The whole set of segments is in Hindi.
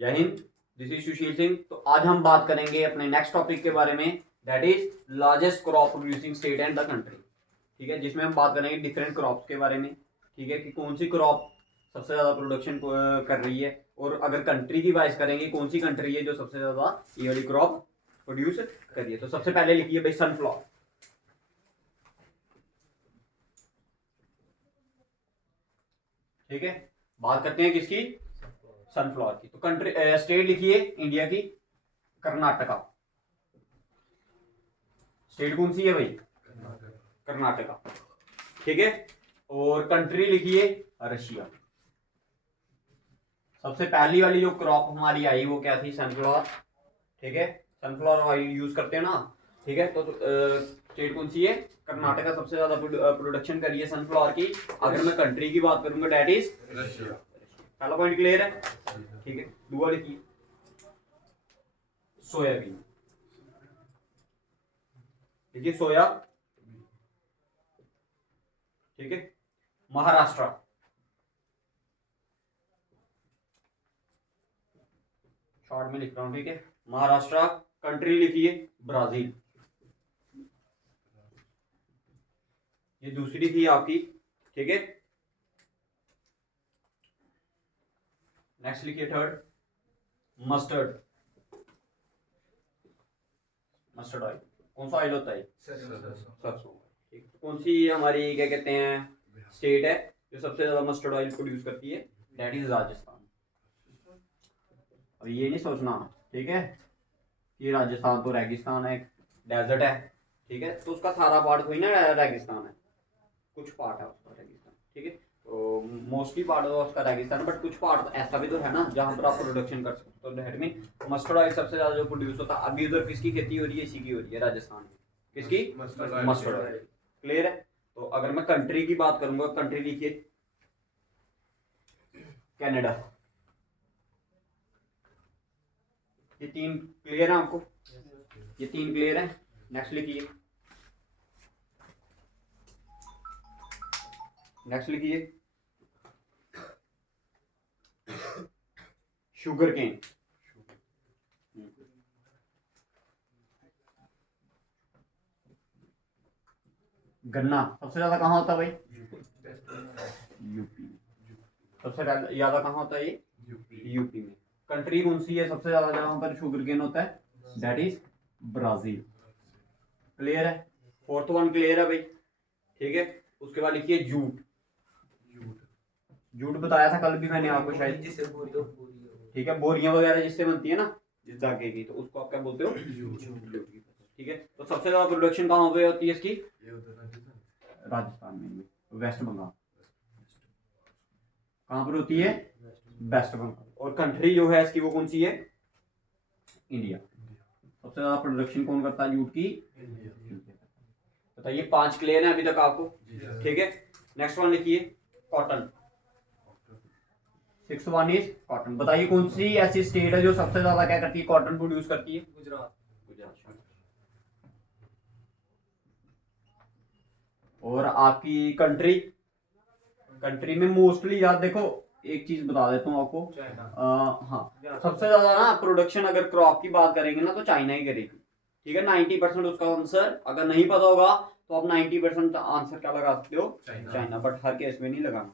जय हिंद, दिस इज सुशील सिंह। तो आज हम बात करेंगे अपने नेक्स्ट टॉपिक के बारे में, that is largest crop producing state and the country. ठीक है, जिसमें हम बात करेंगे डिफरेंट क्रॉप्स के बारे में। ठीक है, कि कौन सी क्रॉप सबसे ज़्यादा प्रोडक्शन कर रही है, और अगर कंट्री की बात करेंगे कौन सी कंट्री है जो सबसे ज़्यादा ये वाली क्रॉप प्रोड्यूस कर रही है। तो सबसे पहले लिखिए भाई सनफ्लावर। ठीक है, बात करते हैं किसकी, सनफ्लावर की। तो कंट्री स्टेट लिखिए इंडिया की कर्नाटका। स्टेट कौन सी है भाई, कर्नाटका। ठीक है, और कंट्री लिखिए रशिया। सबसे पहली वाली जो क्रॉप हमारी आई वो क्या थी, सनफ्लावर। ठीक है, सनफ्लावर ऑयल यूज करते हैं ना। ठीक है, तो स्टेट कौन सी है, कर्नाटका सबसे ज्यादा प्रोडक्शन करी है सनफ्लावर की। अगर मैं कंट्री की बात करूंगा डेट इज रशिया। पहला पॉइंट क्लियर है। ठीक है, दूसरा लिखिए सोयाबीन। देखिए सोया। ठीक है, महाराष्ट्र। शॉर्ट में लिख रहा हूं। ठीक है, महाराष्ट्र। कंट्री लिखिए ब्राजील। ये दूसरी थी आपकी। ठीक है, नेक्स्ट लिखिए थर्ड, मस्टर्ड। मस्टर्ड ऑयल कौन सा ऑयल होता है, सरसों। ठीक, कौन सी हमारी क्या कहते हैं स्टेट है जो सबसे ज्यादा मस्टर्ड ऑयल प्रोड्यूस करती है, दैट इज राजस्थान। अब ये नहीं सोचना, ठीक है, कि राजस्थान तो रेगिस्तान है, डेजर्ट है। ठीक है, तो उसका सारा पार्ट कोई ना रेगिस्तान है, कुछ पार्ट है उसका रेगिस्तान। ठीक है, तो मोस्टली पार्ट है उसका रेगिस्तान, बट कुछ पार्ट ऐसा भी तो है ना जहाँ पर आप प्रोडक्शन कर सकते हो। तो डेट में मस्टर्ड ऑयल सबसे ज्यादा जो प्रोड्यूस होता है। अभी उधर किसकी खेती हो रही है, इसी की हो रही है, राजस्थान में। किसकी, मस्टर्ड ऑयल। क्लियर है। तो अगर मैं कंट्री की बात करूंगा, कंट्री लिखिए कनाडा। ये तीन क्लियर है आपको, ये तीन क्लियर है। नेक्स्ट लिखिए, नेक्स्ट लिखिए शुगर केन। गन्ना सबसे ज्यादा कहाँ होता है भाई, यूपी। सबसे ज्यादा कहाँ होता है ये, यूपी में। कंट्री कौन सी है सबसे ज्यादा जहां पर शुगर केन होता है, दैट इज ब्राजील। क्लियर है, फोर्थ वन क्लियर है भाई। ठीक है, उसके बाद लिखिए जूट। जूट बताया था कल भी मैंने आपको शायद। ठीक है, बोरियां वगैरह जिससे बनती है ना, जिस धागे की, तो उसको आप क्या बोलते हो, जूट। ठीक है, तो सबसे ज्यादा प्रोडक्शन कहाँ पे होती है इसकी, राजस्थान में, वेस्ट बंगाल। कहाँ पर होती है, वेस्ट बंगाल। और कंट्री जो है इसकी वो कौन सी है, इंडिया। सबसे ज्यादा प्रोडक्शन कौन करता है जूट की, बताइए। 5 क्लियर है अभी तक आपको। ठीक है, नेक्स्ट वन लिखिए cotton. 6th one is cotton. बताइए कौन सी ऐसी स्टेट है जो सबसे ज्यादा क्या करती है, कॉटन प्रोड्यूस करती है, गुजरात। गुजरात। और आपकी कंट्री, कंट्री में मोस्टली याद देखो, एक चीज बता देता हूँ आपको। हाँ, सबसे ज्यादा ना प्रोडक्शन अगर क्रॉप की बात करेंगे ना तो चाइना ही करेगी। ठीक है, 90% उसका आंसर अगर नहीं पता होगा तो आप 90% आंसर क्या लगा सकते हो, चाइना। बट हर केस में नहीं लगाना।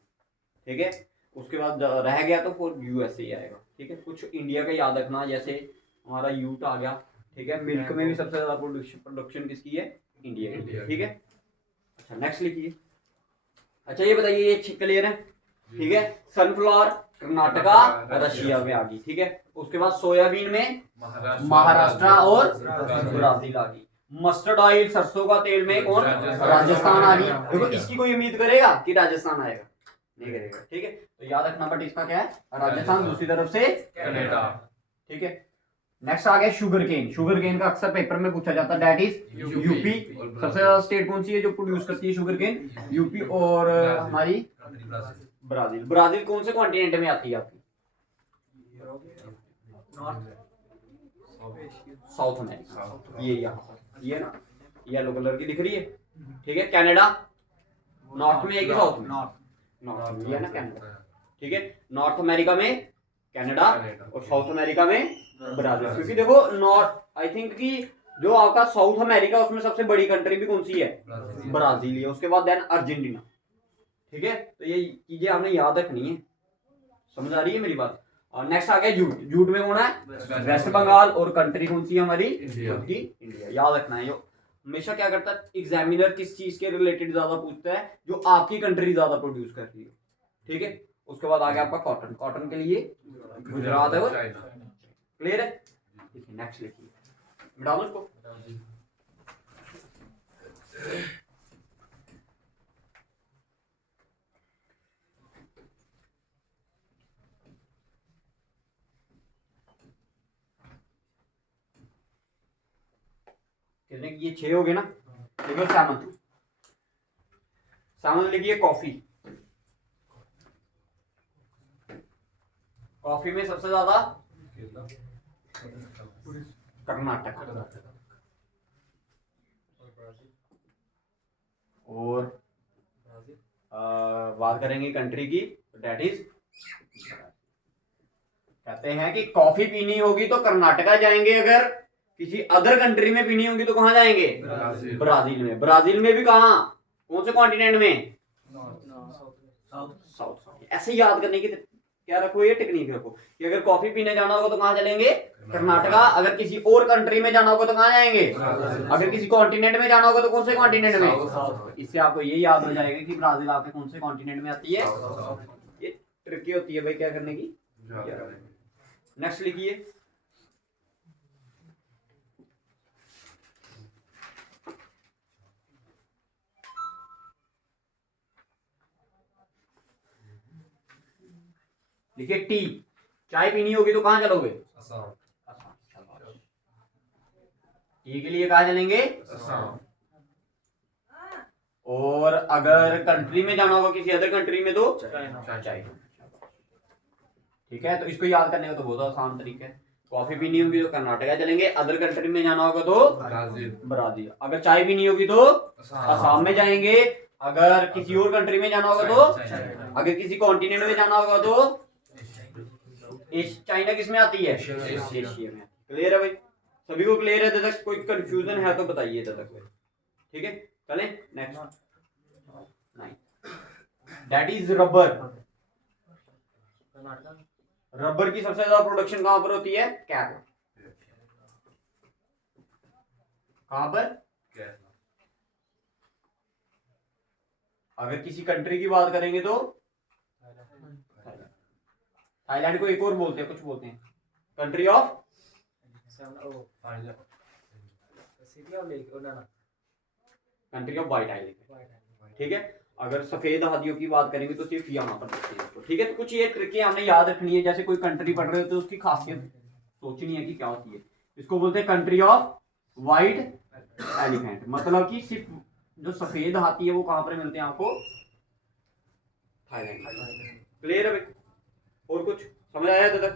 ठीक है, उसके बाद रह गया तो फिर यूएसए आएगा। ठीक है, कुछ इंडिया का याद रखना, जैसे हमारा यूट आ गया। ठीक है, मिल्क में भी सबसे ज्यादा प्रोडक्शन किसकी है, इंडिया की। ठीक है, अच्छा नेक्स्ट लिखिए। अच्छा ये बताइए, ये क्लियर है। ठीक है, सनफ्लावर कर्नाटका रशिया में आ गई। ठीक है, उसके बाद सोयाबीन में महाराष्ट्र और ब्राजील आ गई। मस्टर्ड ऑयल सरसों का तेल में कौन, राजस्थान आ गई। देखो इसकी कोई उम्मीद करेगा कि राजस्थान आएगा, नहीं करेगा। ठीक है, तो याद रखना, बट इसका क्या है, राजस्थान, दूसरी तरफ से कनाडा। ठीक है, नेक्स्ट आ गया शुगर केन। शुगर केन का अक्सर पेपर में पूछा जाता है, दैट इज यूपी। सबसे ज्यादा स्टेट कौन सी है जो प्रोड्यूस करती है शुगर केन, यूपी। और हमारी ब्राजील। ब्राजील कौन से कॉन्टिनेंट में आती है आपकी, साउथ अमेरिका। ये यहाँ ये ना येलो कलर की दिख रही है। ठीक है, कनाडा नॉर्थ में है कि साउथ में, नॉर्थ में, ये है ना कनाडा। ठीक है, नॉर्थ अमेरिका में कनाडा, और साउथ अमेरिका में ब्राजील। क्योंकि देखो नॉर्थ आई थिंक कि जो आपका साउथ अमेरिका उसमें सबसे बड़ी कंट्री भी कौन सी है, ब्राजील है, उसके बाद देन अर्जेंटीना। ठीक है, तो ये चीजें आपने याद रखनी है, समझ आ रही है मेरी बात। और नेक्स्ट आ गया जूट। जूट में कौन है, वेस्ट बंगाल, और कंट्री कौन सी है हमारी, इंडिया। याद रखना है, जो हमेशा क्या करता है एग्जामिनर किस चीज के रिलेटेड ज्यादा पूछता है, जो आपकी कंट्री ज्यादा प्रोड्यूस कर रही है। ठीक है, उसके बाद आ गया आपका कॉटन। कॉटन के लिए गुजरात है वो, क्लियर है। ठीक है, नेक्स्ट लिखिए, मिटा दो उसको। कितने ये 6 हो गए ना। देखो सैमन, सैमन लिखिए कॉफी। कॉफी में सबसे ज्यादा कर्नाटक, और बात करेंगे कंट्री की, डेट इज, कहते हैं कि कॉफी पीनी होगी तो कर्नाटका जाएंगे, अगर किसी अदर कंट्री में पीनी होगी तो कहां जाएंगे, ब्राजील में। ब्राजील में भी कहां, कौन से कॉन्टिनेंट में, साउथ। ऐसे याद करने की क्या रखो, ये टेक्निक रखो कि अगर कॉफी पीने जाना होगा तो कहां चलेंगे, कर्नाटका। अगर किसी और कंट्री में जाना होगा तो कहां जाएंगे, अगर किसी कॉन्टिनेंट में जाना होगा तो कौन से कॉन्टिनेंट में। इससे आपको ये याद हो जाएगा कि ब्राजील आपके कौन से कॉन्टिनेंट में आती है। ये ट्रिकी होती है भाई क्या करने की। नेक्स्ट लिखिए, लिखिए टी। चाय पीनी होगी तो कहां चलोगे, असम। टी के लिए कहां चलेंगे, असम। और अगर कंट्री में जाना होगा किसी अदर कंट्री में तो चाइना। ठीक है, तो इसको याद करने का तो बहुत आसान तरीका है। कॉफी पीनी होगी तो कर्नाटका चलेंगे, अदर कंट्री में जाना होगा तो ब्राजील। अगर चाय पीनी होगी तो असम में जाएंगे, अगर किसी और कंट्री में जाना होगा तो, अगर किसी कॉन्टिनेंट में जाना होगा तो चाइना। किस में आती है, एशिया में। क्लियर है भाई, सभी को क्लियर है? तक कोई कंफ्यूजन है तो बताइए तक भाई। ठीक है, चलें next. That is rubber. Rubber की सबसे ज्यादा प्रोडक्शन कहां पर होती है, केरला। कहां पर, अगर किसी कंट्री की बात करेंगे तो थाईलैंड को एक और बोलते हैं, कुछ बोलते हैं, country of, country of white island. ठीक है, अगर सफेद हाथियों की बात करेंगे तो सिर्फ यहाँ पर देखते हैं तो। ठीक है, तो कुछ ये ट्रिकें हमने याद रखनी है। जैसे कोई कंट्री पढ़ रहे हो तो उसकी खासियत सोचनी है कि क्या होती है। इसको बोलते हैं कंट्री ऑफ वाइट एलिफेंट, मतलब कि सिर्फ जो सफेद हाथी है वो कहां पर मिलते हैं आपको, थाईलैंड। क्लियर है भाई, और कुछ समझ आया तक?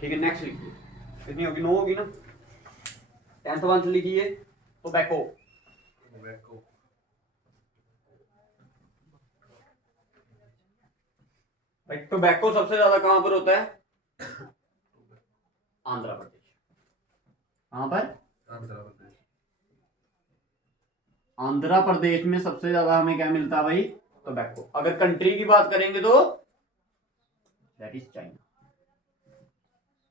ठीक है, नेक्स्ट लिखिए, कितनी होगी, 9 होगी ना। 10th वन लिखिए, टोबैको। भाई टोबैको सबसे ज्यादा कहां पर होता है, आंध्र प्रदेश। कहां पर, आंध्र प्रदेश में सबसे ज्यादा हमें क्या मिलता है भाई, टोबैको। अगर कंट्री की बात करेंगे तो दैट इज चाइना।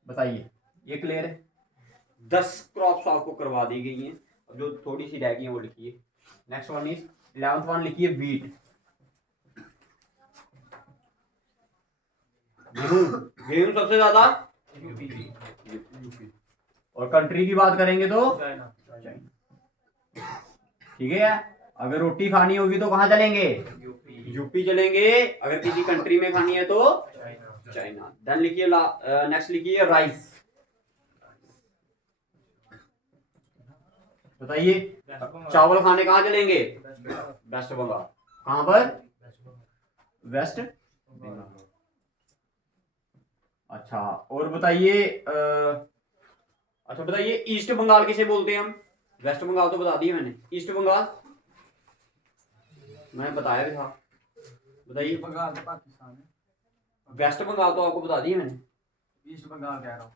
बताइए, ये क्लियर है? 10 क्रॉप्स आपको करवा दी गई हैं, जो थोड़ी सी रह गई है वो लिखिए। Next one is 11th one लिखिए, वीट। गेहूं सबसे ज्यादा यूपी। और कंट्री की बात करेंगे तो चाइना। ठीक है, अगर रोटी खानी होगी तो कहां चलेंगे, यूपी चलेंगे। अगर किसी कंट्री में खानी है तो चाइना। देन लिखिए, नेक्स्ट लिखिए राइस। बताइए, चावल खाने कहां चलेंगे, वेस्ट बंगाल। कहां पर, वेस्ट बंगाल। अच्छा, और बताइए, अच्छा बताइए, ईस्ट बंगाल किसे बोलते हैं हम? वेस्ट बंगाल तो बता दिया मैंने, ईस्ट बंगाल मैंने बताया भी था। बताइए, बंगाल तो पाकिस्तान है। वेस्ट बंगाल तो आपको बता दिया मैंने। ईस्ट बंगाल कह रहा हूँ।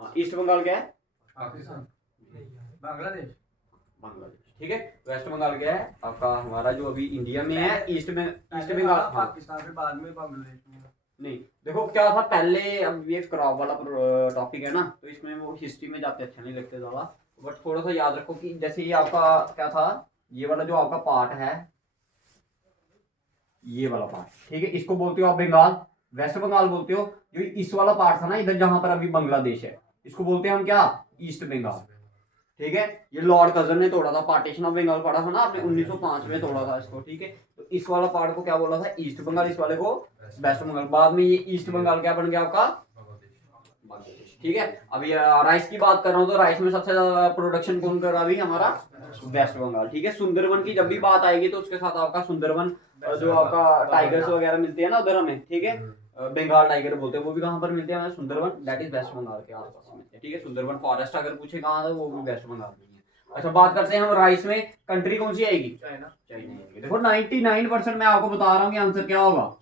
हाँ, ईस्ट बंगाल क्या है? पाकिस्तान। बांग्लादेश। बांग्लादेश। ठीक है, वेस्ट बंगाल क्या है आपका? हमारा जो अभी इंडिया में है, ईस्ट बंगाल। हाँ, पाकिस्तान फिर बाद में बांग्लादेश में। नहीं देखो क्या था पहले, अब ये क्रॉप वाला टॉपिक है ना, तो इसमें वो हिस्ट्री में जाते अच्छा नहीं लगते ज़्यादा, बट थोड़ा सा याद रखो कि जैसे ये आपका क्या था, ये वाला जो आपका पार्ट है, ये वाला पार्ट, ठीक है, इसको बोलते हो आप बंगाल, वेस्ट बंगाल बोलते हो। जो इस वाला पार्ट था ना इधर जहां पर अभी बांग्लादेश है, इसको बोलते हैं हम क्या? ईस्ट बंगाल। ठीक है, ये लॉर्ड कर्जन ने तोड़ा था, पार्टीशन ऑफ बंगाल पढ़ा था ना आपने, 1905 में तोड़ा था इसको। ठीक है, तो इस वाला पार्ट को क्या बोला था? ईस्ट बंगाल, इस वाले को वेस्ट बंगाल। बाद में ये ईस्ट बंगाल क्या बन गया आपका? बांग्लादेश। ठीक है, अभी राइस की बात कर रहा हूँ तो राइस में सबसे ज्यादा प्रोडक्शन कौन कर रहा है अभी? हमारा वेस्ट बंगाल। ठीक है, सुंदरवन की जब भी बात आएगी तो उसके साथ आपका सुंदरवन, जो आपका टाइगर्स वगैरह मिलते हैं ना उधर हमें, ठीक है, बंगाल टाइगर बोलते हैं, वो भी कहाँ पर मिलते हैं? हमें Sundarban, that is West Bengal के आसपास मिलते हैं। ठीक है, सुंदरवन फॉरेस्ट अगर पूछे कहाँ है, वो भी वेस्ट बंगाल में है। अच्छा, बात करते हैं हम राइस में, कंट्री कौन सी आएगी? चाइना। चाइना आएगी। देखो 99% मैं आपको बता रहा हूँ कि आंसर क्या होगा?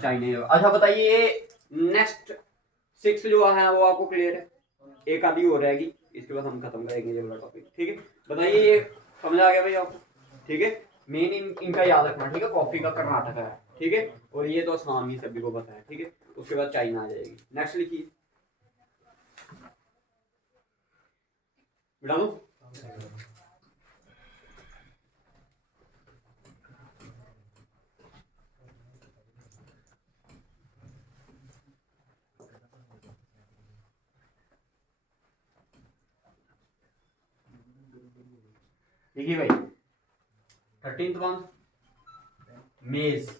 चाइना होगा। अच्छा बताइए, नेक्स्ट 6 जो है वो आपको क्लियर है? एक आधी हो रहेगी, इसके बाद हम खत्म करेंगे ये वाला टॉपिक। ठीक है, बताइए ये समझ आ गया भाई आपको? ठीक है, मेन इनका याद रखना। ठीक है, कॉफी का कर्नाटक है। ठीक है, और ये तो आसाम ही सभी को पता है। ठीक है, उसके बाद चाइना आ जाएगी। नेक्स्ट लिखिए, बिठा दो। देखिए भाई, 13th वन, मेज,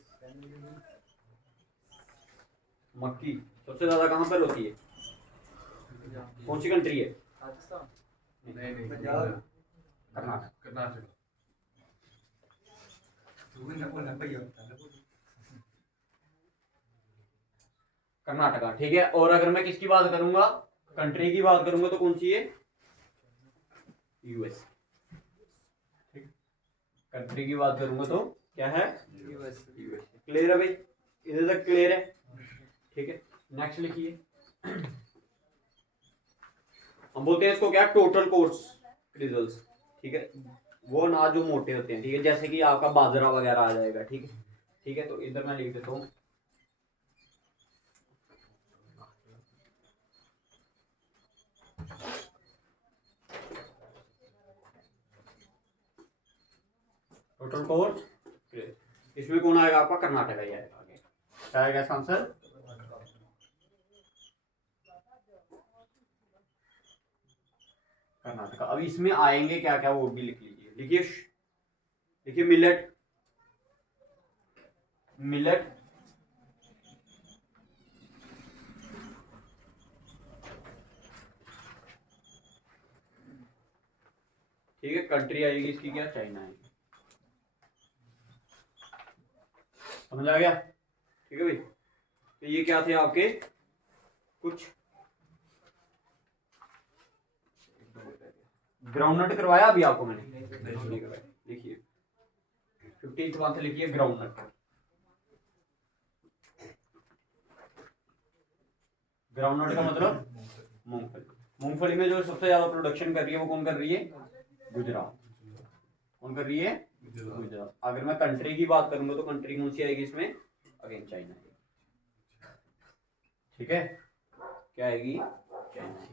मक्की सबसे ज्यादा कहाँ पर होती है? कौन सी कंट्री है? राजस्थान। नहीं पंजाब। कर्नाटक। कर्नाटक। कर्नाटका। ठीक है, और अगर मैं किसकी बात करूंगा, कंट्री की बात करूंगा, तो कौन सी है? यूएस। कंट्री की बात करूंगा तो क्या है? यूएस। क्लियर है भाई? इधर तक क्लियर है? ठीक है, नेक्स्ट लिखिए। हम बोलते हैं इसको क्या? Total course results. ठीक है, वो अनाज जो मोटे होते हैं। ठीक है, जैसे कि आपका बाजरा वगैरह आ जाएगा। ठीक है, ठीक है, तो इधर मैं लिख देता हूँ टोटल कोर्स। इसमें कौन आएगा आपका? कर्नाटक ही आएगा। आगे क्या आएगा इसका आंसर? कर्नाटका। अब इसमें आएंगे क्या क्या वो भी लिख लीजिए। लिखिए, देखिए, मिलेट, मिलेट, ठीक है, कंट्री आएगी इसकी क्या? चाइना आएगी। समझ आ गया? ठीक है भाई, तो ये क्या थे आपके कुछ ग्राउंडनट करवाया अभी आपको मैंने? लिखिए 15th मंथ लिखिए ग्राउंडनट। ग्राउंडनट का मतलब मूंगफली। मूंगफली में जो सबसे ज्यादा प्रोडक्शन कर रही है वो कौन कर रही है? गुजरात। कौन कर रही है? गुजरात। अगर मैं कंट्री की बात करूंगा तो कंट्री कौन सी आएगी इसमें? अगेन चाइना आएगी। ठीक है, क्या आएगी? चाइना।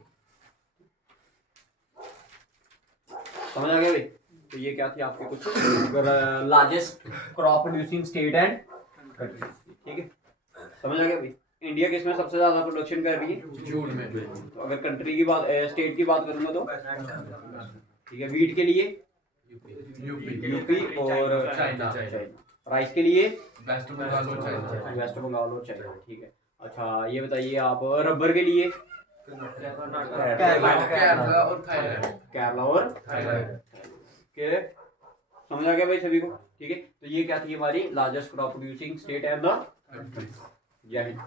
समझ आ गया भाई? तो ये क्या थी आपके कुछ largest crop producing state and country. ठीक है, समझ आ गया भाई? इंडिया किसमें सबसे ज्यादा प्रोडक्शन कर रही है? जूट में। तो अगर कंट्री की बात, स्टेट की बात करूंगा तो ठीक है, वीट के लिए यूपी और चाइना। राइस के लिए वेस्ट बंगाल और चाइना। वेस्ट बंगाल और चाइना। ठीक है, अच्छा ये बताइए आप रबर के लिए? केरला और थाईलैंड। केरला और थाईलैंड। के। समझ आ गया भाई सभी को? ठीक है, तो ये क्या थी हमारी largest crop producing state and the. जय हिंद।